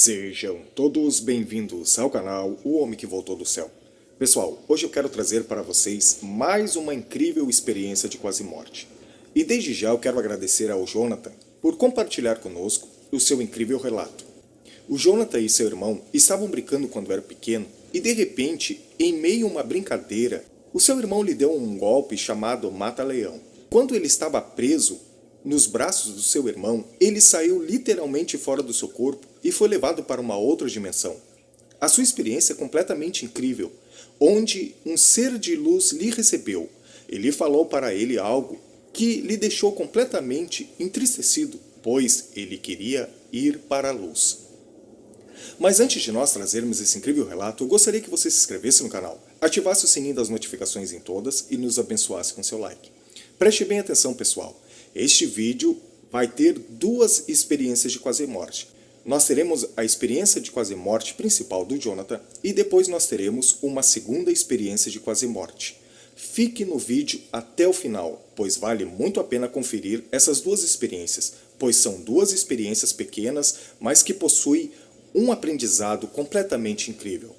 Sejam todos bem-vindos ao canal O Homem que Voltou do Céu. Pessoal, hoje eu quero trazer para vocês mais uma incrível experiência de quase morte. E desde já eu quero agradecer ao Jonathan por compartilhar conosco o seu incrível relato. O Jonathan e seu irmão estavam brincando quando era pequeno e de repente, em meio a uma brincadeira, o seu irmão lhe deu um golpe chamado mata-leão. Quando ele estava preso nos braços do seu irmão, ele saiu literalmente fora do seu corpo e foi levado para uma outra dimensão. A sua experiência é completamente incrível, onde um ser de luz lhe recebeu. Ele falou para ele algo que lhe deixou completamente entristecido, pois ele queria ir para a luz. Mas antes de nós trazermos esse incrível relato, eu gostaria que você se inscrevesse no canal, ativasse o sininho das notificações em todas e nos abençoasse com seu like. Preste bem atenção, pessoal. Este vídeo vai ter duas experiências de quase morte. Nós teremos a experiência de quase morte principal do Jonathan e depois nós teremos uma segunda experiência de quase morte. Fique no vídeo até o final, pois vale muito a pena conferir essas duas experiências, pois são duas experiências pequenas, mas que possuem um aprendizado completamente incrível.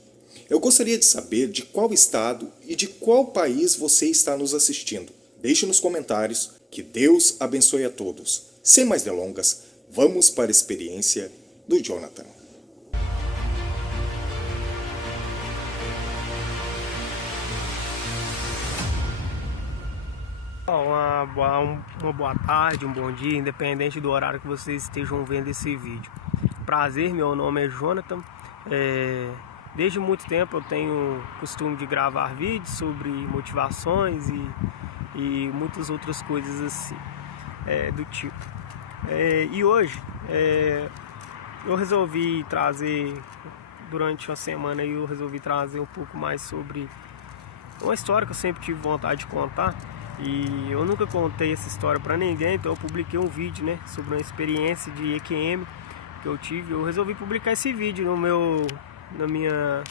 Eu gostaria de saber de qual estado e de qual país você está nos assistindo. Deixe nos comentários. Que Deus abençoe a todos. Sem mais delongas, vamos para a experiência do Jonathan. Uma boa tarde, um bom dia, independente do horário que vocês estejam vendo esse vídeo. Prazer, meu nome é Jonathan. Desde muito tempo eu tenho costume de gravar vídeos sobre motivações e muitas outras coisas assim, do tipo. E hoje eu resolvi trazer, durante uma semana eu resolvi trazer um pouco mais sobre uma história que eu sempre tive vontade de contar. E eu nunca contei essa história para ninguém, então eu publiquei um vídeo, sobre uma experiência de EQM que eu tive. Eu resolvi publicar esse vídeo nas minhas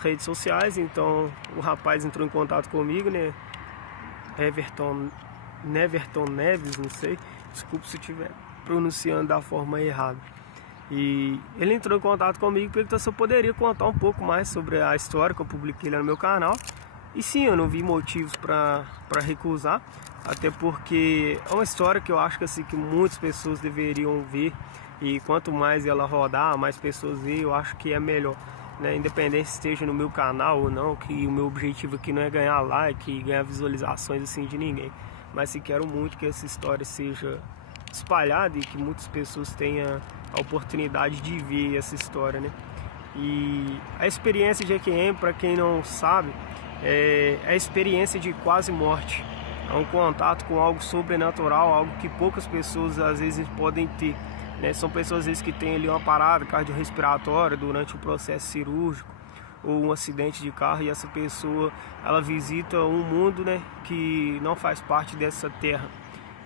redes sociais, então o rapaz entrou em contato comigo, Everton Neves, não sei, desculpe se eu estiver pronunciando da forma errada. E ele entrou em contato comigo e perguntou se eu poderia contar um pouco mais sobre a história que eu publiquei lá no meu canal. E sim, eu não vi motivos para recusar, até porque é uma história que eu acho que muitas pessoas deveriam ver, e quanto mais ela rodar, mais pessoas ver, eu acho que é melhor. Independente se esteja no meu canal ou não, que o meu objetivo aqui não é ganhar like, ganhar visualizações assim de ninguém, mas se quero muito que essa história seja espalhada e que muitas pessoas tenham a oportunidade de ver essa história, E a experiência de EQM, para quem não sabe, é a experiência de quase morte. É um contato com algo sobrenatural, algo que poucas pessoas às vezes podem ter. São pessoas às vezes que têm ali uma parada cardiorrespiratória durante o processo cirúrgico ou um acidente de carro, e essa pessoa ela visita um mundo que não faz parte dessa terra.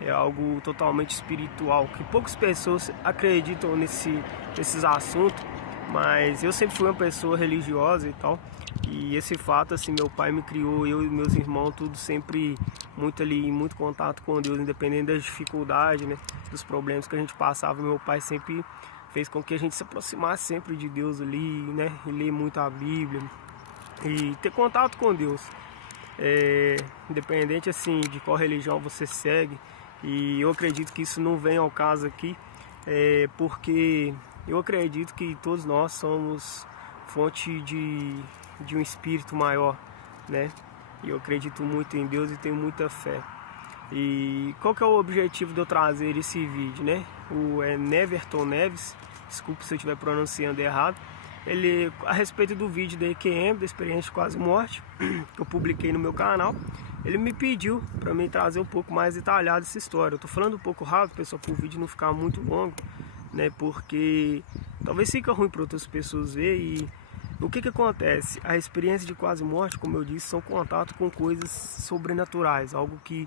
É algo totalmente espiritual, que poucas pessoas acreditam nesses assuntos, mas eu sempre fui uma pessoa religiosa e tal. E esse fato, meu pai me criou, eu e meus irmãos, tudo sempre muito ali, em muito contato com Deus, independente das dificuldades, dos problemas que a gente passava. Meu pai sempre fez com que a gente se aproximasse sempre de Deus ali, e ler muito a Bíblia e ter contato com Deus. Independente de qual religião você segue, e eu acredito que isso não vem ao caso aqui, porque eu acredito que todos nós somos fonte de um espírito maior, E eu acredito muito em Deus e tenho muita fé. E qual que é o objetivo de eu trazer esse vídeo, O Everton Neves, desculpe se eu estiver pronunciando errado, ele, a respeito do vídeo da EQM, da experiência de quase morte, que eu publiquei no meu canal, ele me pediu para mim trazer um pouco mais detalhado essa história. Eu tô falando um pouco rápido, pessoal, para o vídeo não ficar muito longo, Porque talvez fique ruim para outras pessoas ver. E o que acontece? A experiência de quase morte, como eu disse, são contato com coisas sobrenaturais, algo que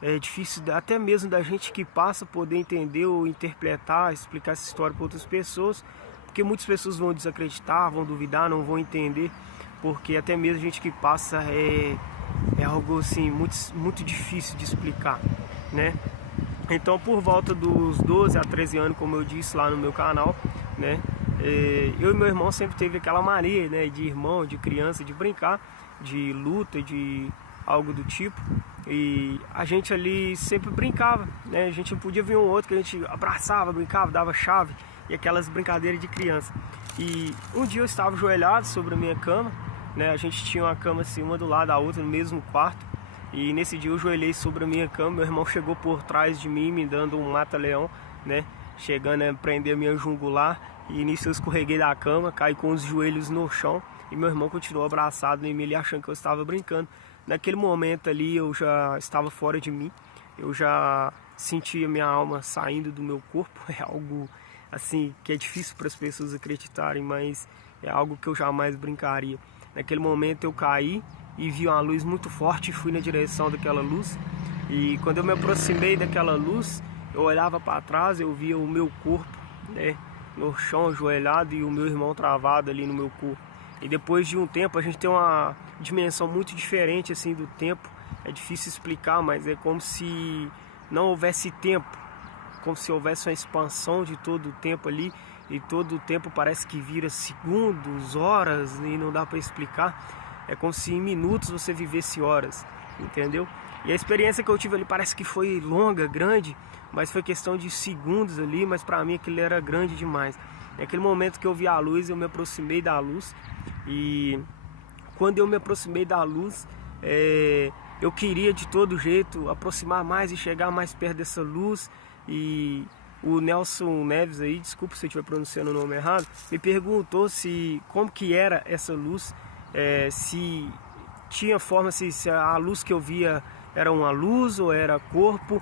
é difícil até mesmo da gente que passa poder entender ou interpretar, explicar essa história para outras pessoas, porque muitas pessoas vão desacreditar, vão duvidar, não vão entender, porque até mesmo a gente que passa é algo muito, muito difícil de explicar, Então, por volta dos 12 a 13 anos, como eu disse lá no meu canal, eu e meu irmão sempre teve aquela mania, né, de irmão, de criança, de brincar, de luta, de algo do tipo. E a gente ali sempre brincava, né? A gente não podia ver um outro que a gente abraçava, brincava, dava chave e aquelas brincadeiras de criança. E um dia eu estava ajoelhado sobre a minha cama, né? A gente tinha uma cama assim, uma do lado da outra, no mesmo quarto. E nesse dia eu ajoelhei sobre a minha cama, meu irmão chegou por trás de mim, me dando um mata-leão, né? Chegando a prender a minha jungular. E nisso eu escorreguei da cama, caí com os joelhos no chão. E meu irmão continuou abraçado em mim, ele achando que eu estava brincando. Naquele momento ali eu já estava fora de mim, eu já sentia minha alma saindo do meu corpo. É algo assim que é difícil para as pessoas acreditarem, mas é algo que eu jamais brincaria. Naquele momento eu caí e vi uma luz muito forte e fui na direção daquela luz. E quando eu me aproximei daquela luz, eu olhava para trás, eu via o meu corpo, né, no chão ajoelhado e o meu irmão travado ali no meu corpo. E depois de um tempo a gente tem uma dimensão muito diferente assim do tempo. É difícil explicar, mas é como se não houvesse tempo, como se houvesse uma expansão de todo o tempo ali. E todo o tempo parece que vira segundos, horas, e não dá para explicar. É como se em minutos você vivesse horas, entendeu? E a experiência que eu tive ali parece que foi longa, grande, mas foi questão de segundos ali, mas para mim aquilo era grande demais. Naquele momento que eu vi a luz, eu me aproximei da luz. E quando eu me aproximei da luz, eu queria de todo jeito aproximar mais e chegar mais perto dessa luz. E o Nelson Neves aí, desculpa se eu estiver pronunciando o nome errado, me perguntou como que era essa luz, se tinha forma, se a luz que eu via era uma luz ou era corpo.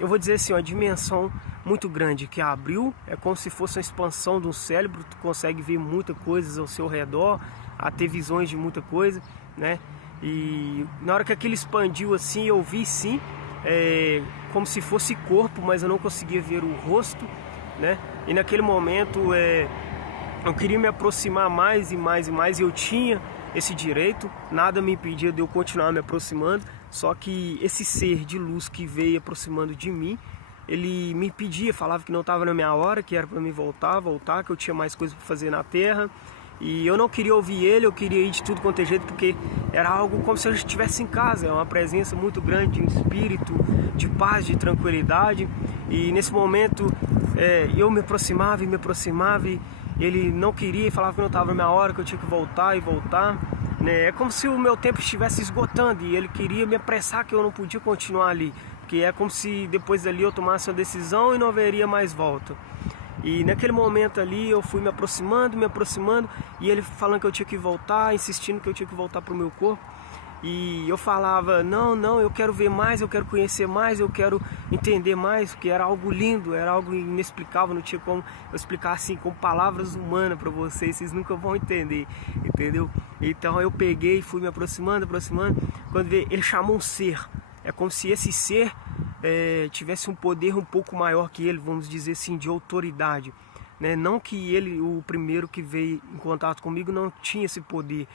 Eu vou dizer assim, uma dimensão muito grande que abriu, é como se fosse uma expansão do cérebro. Tu consegue ver muita coisa ao seu redor, a ter visões de muita coisa, né? E na hora que aquilo expandiu assim, eu vi sim, como se fosse corpo, mas eu não conseguia ver o rosto, né? E naquele momento eu queria me aproximar mais e mais e mais, e eu tinha esse direito, nada me impedia de eu continuar me aproximando. Só que esse ser de luz que veio aproximando de mim, ele me impedia, falava que não estava na minha hora, que era para mim voltar, que eu tinha mais coisas para fazer na terra. E eu não queria ouvir ele, eu queria ir de tudo quanto é jeito, porque era algo como se eu estivesse em casa. É uma presença muito grande, um espírito de paz, de tranquilidade. E nesse momento eu me aproximava e ele não queria, falava que não estava na minha hora, que eu tinha que voltar e voltar. É como se o meu tempo estivesse esgotando e ele queria me apressar, que eu não podia continuar ali, porque é como se depois dali eu tomasse uma decisão e não haveria mais volta. E naquele momento ali eu fui me aproximando, e ele falando que eu tinha que voltar, insistindo que eu tinha que voltar para o meu corpo. E eu falava, não, eu quero ver mais, eu quero conhecer mais, eu quero entender mais, porque era algo lindo, era algo inexplicável, não tinha como eu explicar assim com palavras humanas para vocês nunca vão entender, entendeu? Então eu peguei e fui me aproximando, quando ele chamou um ser, é como se esse ser tivesse um poder um pouco maior que ele, vamos dizer assim, de autoridade. Né? Não que ele, o primeiro que veio em contato comigo, não tinha esse poder,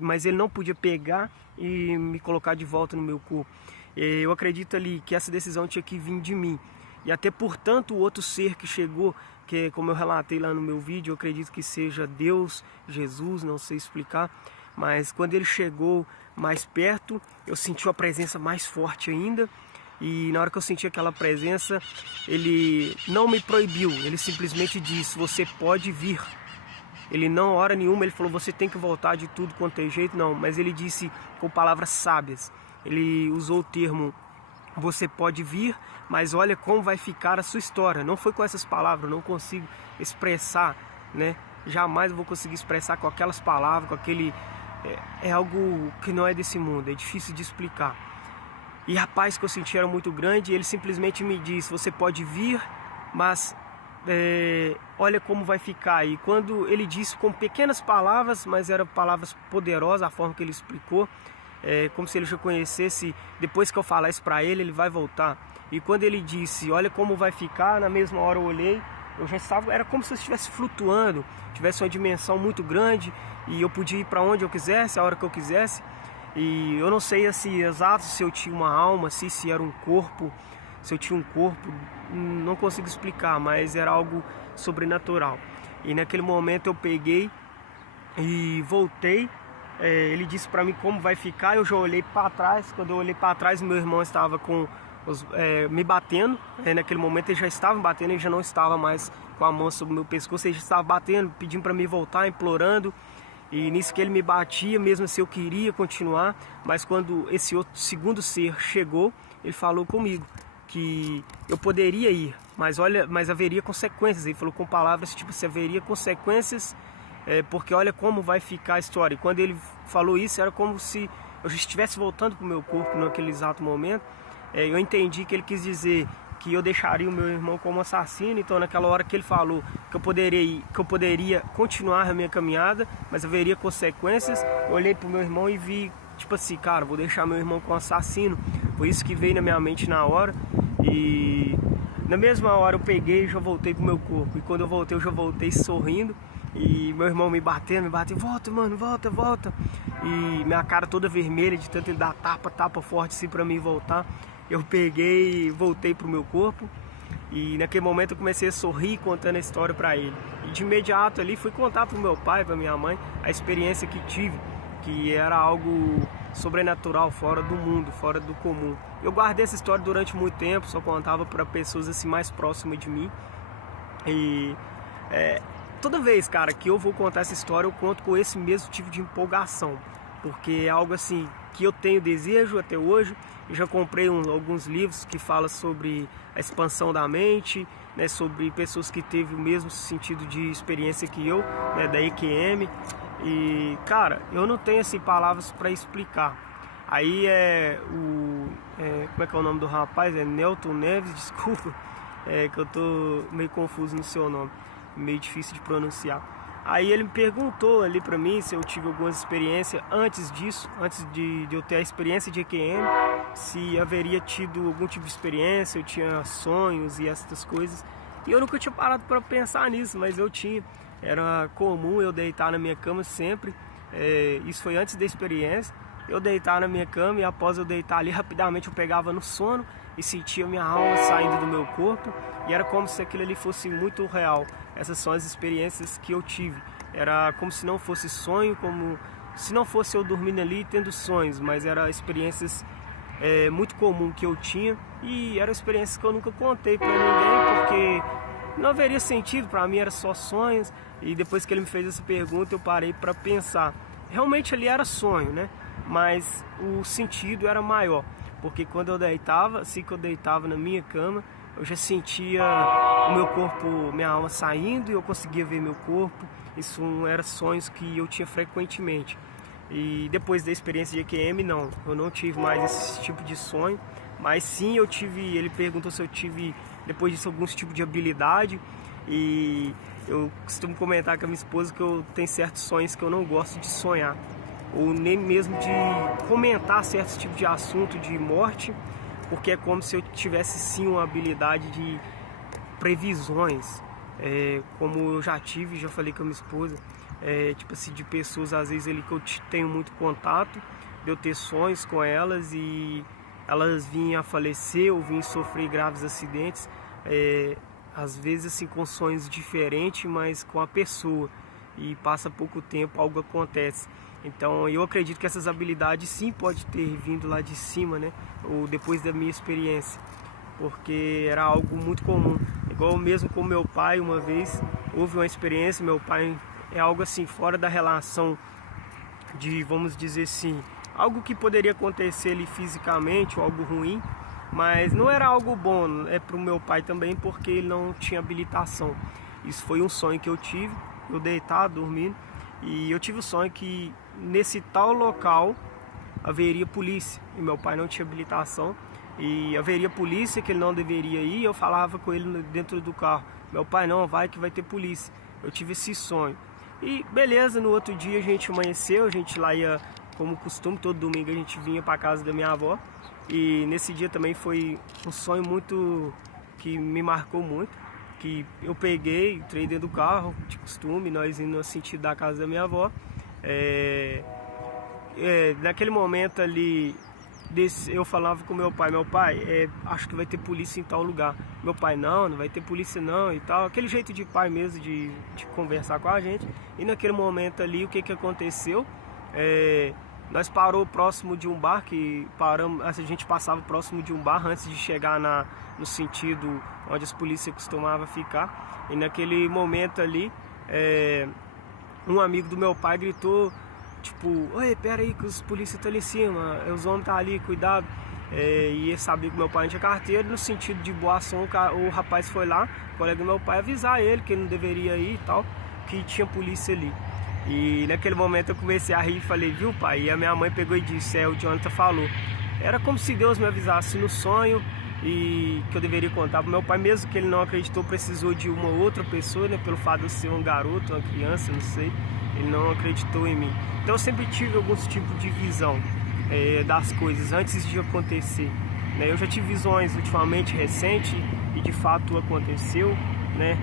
mas ele não podia pegar e me colocar de volta no meu corpo. Eu acredito ali que essa decisão tinha que vir de mim. E até portanto o outro ser que chegou, que como eu relatei lá no meu vídeo, eu acredito que seja Deus, Jesus, não sei explicar. Mas quando ele chegou mais perto, eu senti uma presença mais forte ainda. E na hora que eu senti aquela presença, ele não me proibiu, ele simplesmente disse, você pode vir. Ele não, hora nenhuma, ele falou, você tem que voltar de tudo quanto é jeito, não. Mas ele disse com palavras sábias, ele usou o termo, você pode vir, mas olha como vai ficar a sua história. Não foi com essas palavras, eu não consigo expressar, né? Jamais eu vou conseguir expressar com aquelas palavras, com aquele... É algo que não é desse mundo, é difícil de explicar. E a paz que eu senti era muito grande, e ele simplesmente me disse, você pode vir, mas olha como vai ficar. E quando ele disse com pequenas palavras, mas eram palavras poderosas, a forma que ele explicou, como se ele já conhecesse, depois que eu falar isso para ele vai voltar. E quando ele disse, olha como vai ficar, na mesma hora eu olhei, eu já estava, era como se eu estivesse flutuando, tivesse uma dimensão muito grande, e eu podia ir para onde eu quisesse, a hora que eu quisesse. E eu não sei assim, exato se eu tinha uma alma, se era um corpo, se eu tinha um corpo, não consigo explicar, mas era algo sobrenatural. E naquele momento eu peguei e voltei. Ele disse para mim como vai ficar. Eu já olhei para trás. Quando eu olhei para trás, meu irmão estava me batendo. Naquele momento ele já estava me batendo, ele já não estava mais com a mão sobre o meu pescoço, ele já estava batendo, pedindo para me voltar, implorando. E nisso que ele me batia, mesmo assim eu queria continuar, mas quando esse outro segundo ser chegou, ele falou comigo que eu poderia ir, mas haveria consequências. Ele falou com palavras tipo, se haveria consequências, porque olha como vai ficar a história. E quando ele falou isso, era como se eu já estivesse voltando para o meu corpo naquele exato momento. Eu entendi que ele quis dizer que eu deixaria o meu irmão como assassino. Então naquela hora que ele falou que eu poderia continuar a minha caminhada, mas haveria consequências, eu olhei para o meu irmão e vi, tipo assim, cara, vou deixar meu irmão como assassino. Foi isso que veio na minha mente na hora. E na mesma hora eu peguei e já voltei pro meu corpo. E quando eu já voltei sorrindo. E meu irmão me batendo, volta mano, volta. E minha cara toda vermelha de tanto ele dar tapa forte assim pra mim voltar. Eu peguei e voltei pro meu corpo. E naquele momento eu comecei a sorrir contando a história pra ele. E de imediato ali fui contar pro meu pai, pra minha mãe, a experiência que tive, que era algo sobrenatural, fora do mundo, fora do comum. Eu guardei essa história durante muito tempo, só contava para pessoas assim mais próximas de mim. E toda vez, cara, que eu vou contar essa história, eu conto com esse mesmo tipo de empolgação, porque é algo assim que eu tenho desejo até hoje. Eu já comprei alguns livros que falam sobre a expansão da mente, né, sobre pessoas que teve o mesmo sentido de experiência que eu, né, da EQM. E, cara, eu não tenho assim palavras para explicar. Aí como é que é o nome do rapaz? É Nelton Neves, desculpa, que eu tô meio confuso no seu nome, meio difícil de pronunciar. Aí ele me perguntou ali pra mim se eu tive algumas experiências antes disso, antes de eu ter a experiência de EQM, se haveria tido algum tipo de experiência, eu tinha sonhos e essas coisas. E eu nunca tinha parado para pensar nisso, mas eu tinha. Era comum eu deitar na minha cama sempre, isso foi antes da experiência. Eu deitar na minha cama e após eu deitar ali, rapidamente eu pegava no sono e sentia minha alma saindo do meu corpo. E era como se aquilo ali fosse muito real. Essas são as experiências que eu tive. Era como se não fosse sonho, como se não fosse eu dormindo ali tendo sonhos, mas eram experiências muito comum que eu tinha. E eram experiências que eu nunca contei para ninguém, porque não haveria sentido, para mim era só sonhos. E depois que ele me fez essa pergunta, eu parei para pensar. Realmente ali era sonho, né? Mas o sentido era maior, porque quando eu deitava, assim que eu deitava na minha cama, eu já sentia o meu corpo, minha alma saindo, e eu conseguia ver meu corpo. Isso eram sonhos que eu tinha frequentemente. E depois da experiência de EQM, não, eu não tive mais esse tipo de sonho, mas sim eu tive. Ele perguntou se eu tive depois disso algum tipo de habilidade, e eu costumo comentar com a minha esposa que eu tenho certos sonhos que eu não gosto de sonhar, ou nem mesmo de comentar certos tipos de assunto de morte, porque é como se eu tivesse sim uma habilidade de previsões, como eu já tive, já falei com a minha esposa, tipo assim, de pessoas às vezes ali que eu tenho muito contato, de eu ter sonhos com elas e elas vinham a falecer ou vinham sofrer graves acidentes, às vezes assim com sonhos diferentes, mas com a pessoa, e passa pouco tempo, algo acontece. Então eu acredito que essas habilidades sim pode ter vindo lá de cima, né? Ou depois da minha experiência, porque era algo muito comum. Igual mesmo com meu pai, uma vez houve uma experiência. Meu pai é algo assim fora da relação de, vamos dizer assim, algo que poderia acontecer ali fisicamente, ou algo ruim, mas não era algo bom para o meu pai também, porque ele não tinha habilitação. Isso foi um sonho que eu tive, eu deitado, dormindo, e eu tive o sonho que nesse tal local haveria polícia, e meu pai não tinha habilitação, e haveria polícia que ele não deveria ir. Eu falava com ele dentro do carro: meu pai, não, vai que vai ter polícia. Eu tive esse sonho. E beleza, no outro dia a gente amanheceu, a gente lá ia, como costume, todo domingo a gente vinha para casa da minha avó. E nesse dia também foi um sonho muito que me marcou muito, que eu peguei, entrei dentro do carro, de costume, nós indo no sentido da casa da minha avó. Naquele momento ali, eu falava com meu pai, acho que vai ter polícia em tal lugar. Meu pai, não vai ter polícia não e tal. Aquele jeito de pai mesmo de conversar com a gente. E naquele momento ali, o que aconteceu? Nós parou próximo de um bar, a gente passava próximo de um bar antes de chegar no sentido onde as polícias costumavam ficar. E naquele momento ali, um amigo do meu pai gritou, tipo, oi, pera aí que os polícias estão ali em cima, os homens estão ali, cuidado. E ele sabia que meu pai não tinha carteira, no sentido de boa ação, o rapaz foi lá, o colega do meu pai, avisar ele que ele não deveria ir e tal, que tinha polícia ali. E naquele momento eu comecei a rir e falei, viu pai? E a minha mãe pegou e disse, o Jonathan falou. Era como se Deus me avisasse no sonho e que eu deveria contar pro meu pai, mesmo que ele não acreditou, precisou de uma outra pessoa, né? Pelo fato de eu ser um garoto, uma criança, não sei, ele não acreditou em mim. Então eu sempre tive alguns tipos de visão das coisas antes de acontecer, né? Eu já tive visões ultimamente recente e de fato aconteceu, né?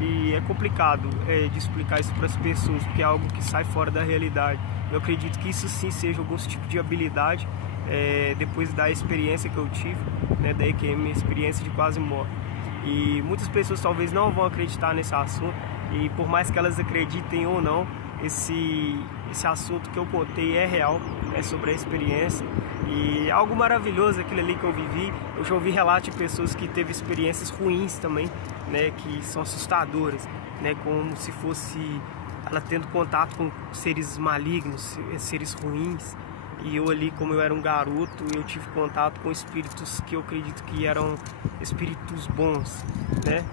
E é complicado de explicar isso para as pessoas, porque é algo que sai fora da realidade. Eu acredito que isso sim seja algum tipo de habilidade, depois da experiência que eu tive, né, da EQM, minha experiência de quase morte. E muitas pessoas talvez não vão acreditar nesse assunto, e por mais que elas acreditem ou não, esse assunto que eu contei é real, é sobre a experiência. E é algo maravilhoso aquilo ali que eu vivi. Eu já ouvi relatos de pessoas que teve experiências ruins também, né, que são assustadoras, né, como se fosse ela tendo contato com seres malignos, seres ruins. E eu ali, como eu era um garoto, eu tive contato com espíritos que eu acredito que eram espíritos bons, né?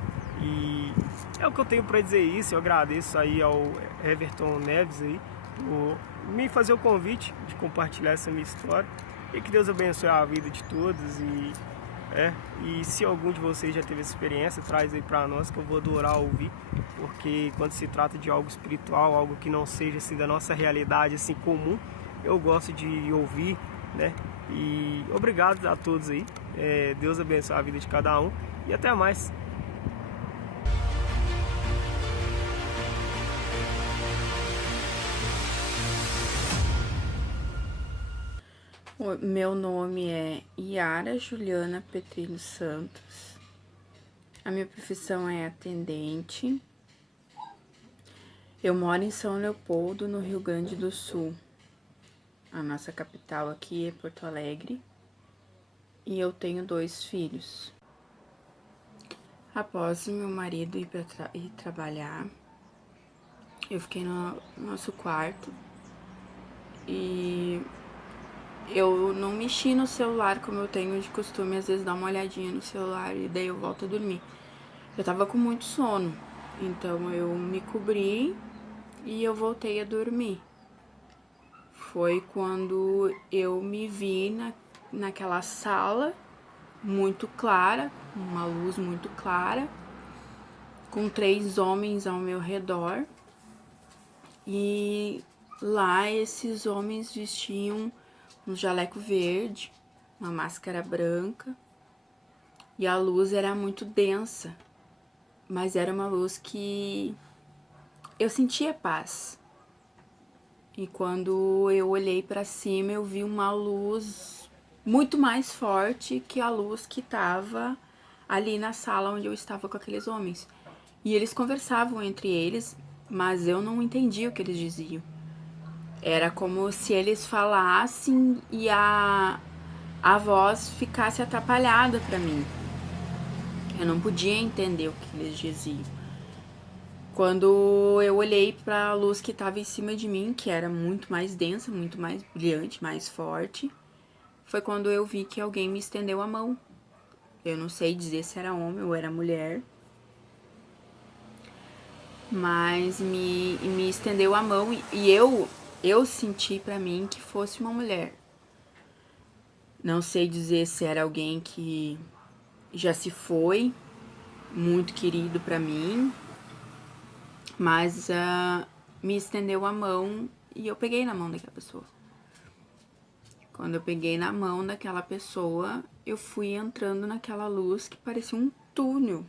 E é o que eu tenho para dizer isso. Eu agradeço aí ao Everton Neves aí por me fazer o convite de compartilhar essa minha história. E que Deus abençoe a vida de todos. E se algum de vocês já teve essa experiência, traz aí para nós, que eu vou adorar ouvir. Porque quando se trata de algo espiritual, algo que não seja assim da nossa realidade assim comum, eu gosto de ouvir, né? E obrigado a todos aí. Deus abençoe a vida de cada um e até mais. Meu nome é Yara Juliana Petrilho Santos. A minha profissão é atendente. Eu moro em São Leopoldo, no Rio Grande do Sul. A nossa capital aqui é Porto Alegre. E eu tenho 2 filhos. Após meu marido ir trabalhar, eu fiquei no nosso quarto e eu não mexi no celular como eu tenho de costume, às vezes dar uma olhadinha no celular e daí eu volto a dormir. Eu tava com muito sono, então eu me cobri e eu voltei a dormir. Foi quando eu me vi naquela sala muito clara, uma luz muito clara, com 3 homens ao meu redor. E lá esses homens vestiam um jaleco verde, uma máscara branca, e a luz era muito densa, mas era uma luz que eu sentia paz. E quando eu olhei para cima, eu vi uma luz muito mais forte que a luz que estava ali na sala onde eu estava com aqueles homens. E eles conversavam entre eles, mas eu não entendia o que eles diziam. Era como se eles falassem e a voz ficasse atrapalhada para mim. Eu não podia entender o que eles diziam. Quando eu olhei para a luz que estava em cima de mim, que era muito mais densa, muito mais brilhante, mais forte, foi quando eu vi que alguém me estendeu a mão. Eu não sei dizer se era homem ou era mulher, mas me estendeu a mão e eu senti para mim que fosse uma mulher. Não sei dizer se era alguém que já se foi, muito querido para mim, mas me estendeu a mão e eu peguei na mão daquela pessoa. Quando eu peguei na mão daquela pessoa, eu fui entrando naquela luz que parecia um túnel.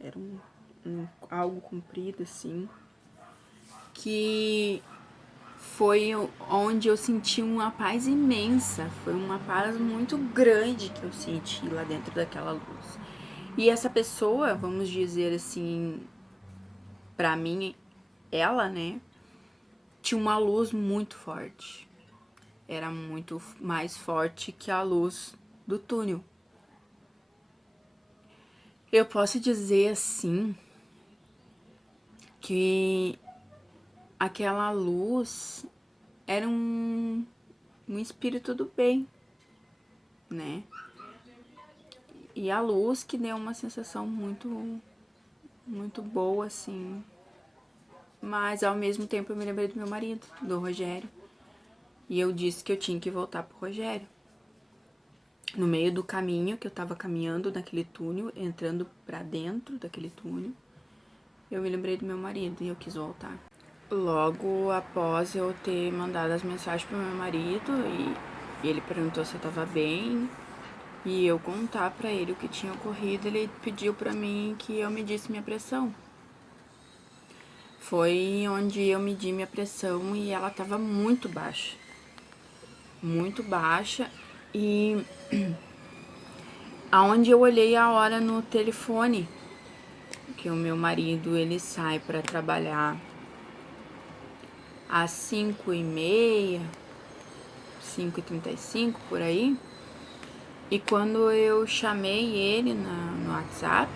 Era algo comprido assim, que foi onde eu senti uma paz imensa. Foi uma paz muito grande que eu senti lá dentro daquela luz. E essa pessoa, vamos dizer assim, pra mim, ela, né, tinha uma luz muito forte. Era muito mais forte que a luz do túnel. Eu posso dizer assim que aquela luz era um espírito do bem, né? E a luz que deu uma sensação muito boa, assim. Mas ao mesmo tempo eu me lembrei do meu marido, do Rogério. E eu disse que eu tinha que voltar pro Rogério. No meio do caminho, que eu tava caminhando naquele túnel, entrando pra dentro daquele túnel, eu me lembrei do meu marido e eu quis voltar. Logo após eu ter mandado as mensagens pro meu marido e ele perguntou se eu tava bem e eu contar pra ele o que tinha ocorrido, ele pediu pra mim que eu medisse minha pressão. Foi onde eu medi minha pressão e ela tava muito baixa. Muito baixa e aonde eu olhei a hora no telefone, que o meu marido ele sai para trabalhar às 5h30, 5h35 por aí. E quando eu chamei ele no WhatsApp,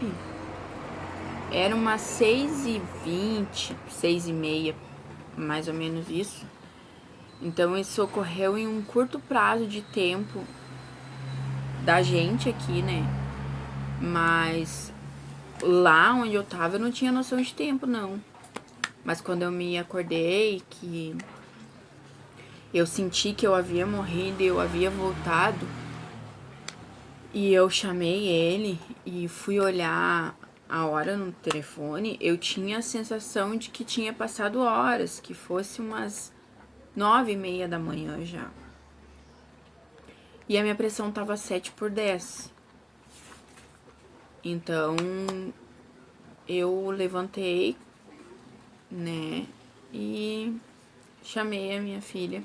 era umas 6h20, 6h30, mais ou menos isso. Então isso ocorreu em um curto prazo de tempo da gente aqui, né? Mas lá onde eu tava eu não tinha noção de tempo, não. Mas quando eu me acordei, que eu senti que eu havia morrido e eu havia voltado, e eu chamei ele e fui olhar a hora no telefone, eu tinha a sensação de que tinha passado horas, que fosse umas 9h30 da manhã já. E a minha pressão tava 7/10. Então, eu levantei, né, e chamei a minha filha,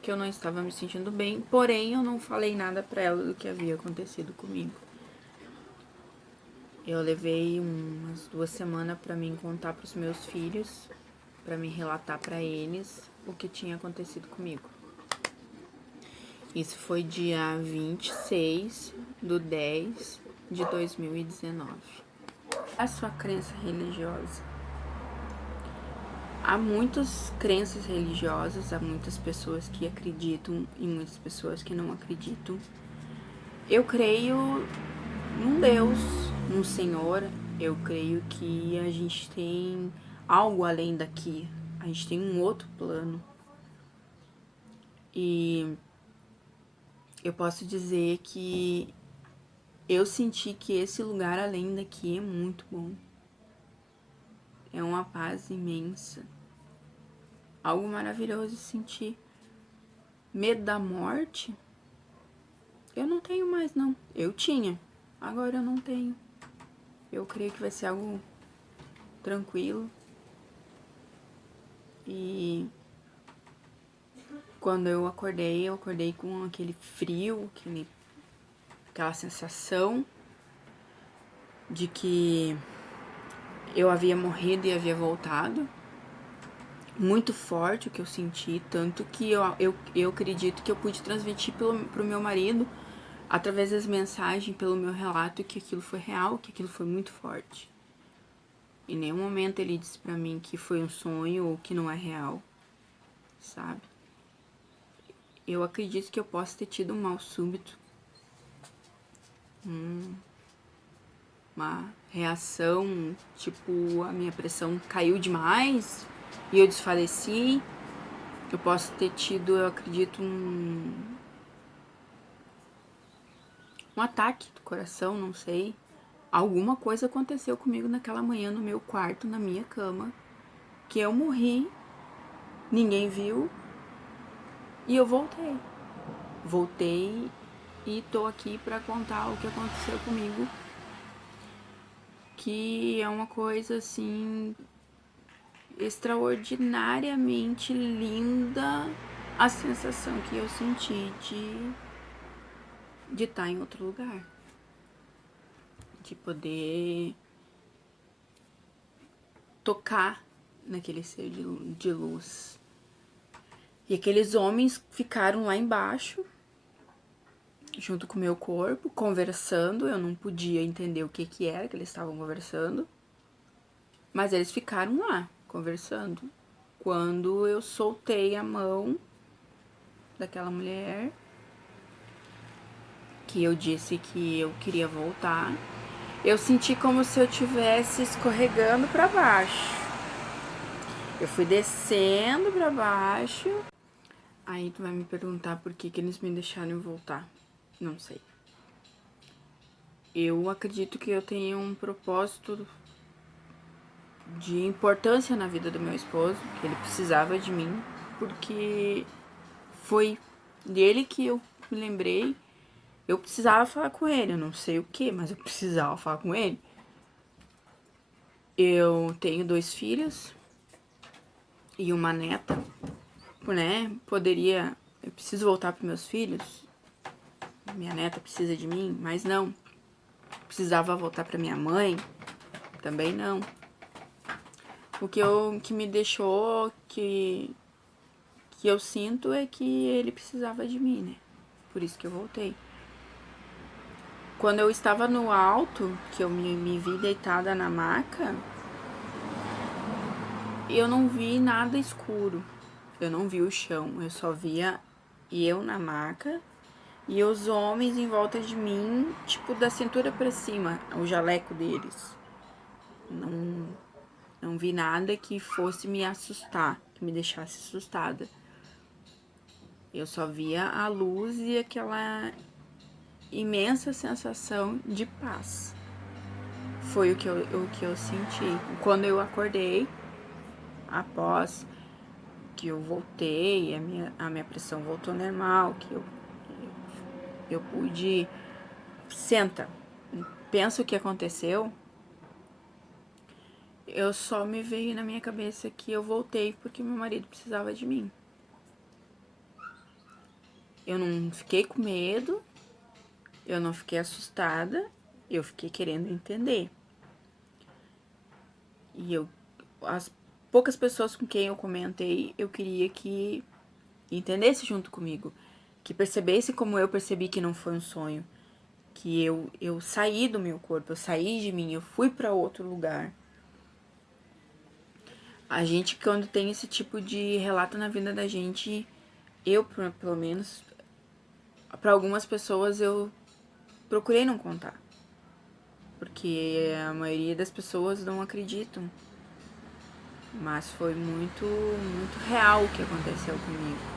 que eu não estava me sentindo bem, porém eu não falei nada pra ela do que havia acontecido comigo. Eu levei umas 2 semanas pra mim contar pros meus filhos, pra me relatar pra eles o que tinha acontecido comigo. Isso foi dia 26/10/2019. A sua crença religiosa. Há muitas crenças religiosas, há muitas pessoas que acreditam e muitas pessoas que não acreditam. Eu creio num Deus, num Senhor. Eu creio que a gente tem algo além daqui. A gente tem um outro plano. E eu posso dizer que eu senti que esse lugar além daqui é muito bom. É uma paz imensa. Algo maravilhoso de sentir. Medo da morte? Eu não tenho mais, não. Eu tinha. Agora eu não tenho. Eu creio que vai ser algo tranquilo. E quando eu acordei com aquele frio, aquela sensação de que eu havia morrido e havia voltado. Muito forte o que eu senti, tanto que eu acredito que eu pude transmitir pro meu marido, através das mensagens, pelo meu relato, que aquilo foi real, que aquilo foi muito forte. Em nenhum momento ele disse pra mim que foi um sonho ou que não é real, sabe? Eu acredito que eu possa ter tido um mal súbito. Uma reação, tipo, a minha pressão caiu demais e eu desfaleci. Eu posso ter tido, eu acredito, um ataque do coração, não sei. Alguma coisa aconteceu comigo naquela manhã no meu quarto, na minha cama, que eu morri, ninguém viu e eu voltei. Voltei e tô aqui pra contar o que aconteceu comigo, que é uma coisa assim extraordinariamente linda a sensação que eu senti de estar em outro lugar. De poder tocar naquele ser de luz. E aqueles homens ficaram lá embaixo, junto com o meu corpo, conversando. Eu não podia entender o que era que eles estavam conversando. Mas eles ficaram lá, conversando. Quando eu soltei a mão daquela mulher, que eu disse que eu queria voltar, eu senti como se eu estivesse escorregando para baixo. Eu fui descendo para baixo. Aí tu vai me perguntar por que eles me deixaram voltar. Não sei. Eu acredito que eu tenho um propósito de importância na vida do meu esposo, que ele precisava de mim, porque foi dele que eu me lembrei. Eu precisava falar com ele, eu não sei o que, mas eu precisava falar com ele. Eu tenho 2 filhos e uma neta, né? Eu preciso voltar para meus filhos. Minha neta precisa de mim, mas não. Precisava voltar para minha mãe, também não. O que me deixou, que eu sinto é que ele precisava de mim, né? Por isso que eu voltei. Quando eu estava no alto, que eu me vi deitada na maca, eu não vi nada escuro. Eu não vi o chão, eu só via eu na maca e os homens em volta de mim, tipo da cintura pra cima, o jaleco deles. Não vi nada que fosse me assustar, que me deixasse assustada. Eu só via a luz e aquela imensa sensação de paz. Foi o que eu senti. Quando eu acordei, após que eu voltei, a minha pressão voltou normal, que eu pude... Senta, pensa o que aconteceu. Eu só me veio na minha cabeça que eu voltei porque meu marido precisava de mim. Eu não fiquei com medo, eu não fiquei assustada, eu fiquei querendo entender. E as poucas pessoas com quem eu comentei, eu queria que entendesse junto comigo, que percebesse como eu percebi que não foi um sonho, que eu saí do meu corpo, eu saí de mim, eu fui para outro lugar. A gente, quando tem esse tipo de relato na vida da gente, eu, pelo menos, para algumas pessoas eu procurei não contar, porque a maioria das pessoas não acreditam. Mas foi muito, muito real o que aconteceu comigo.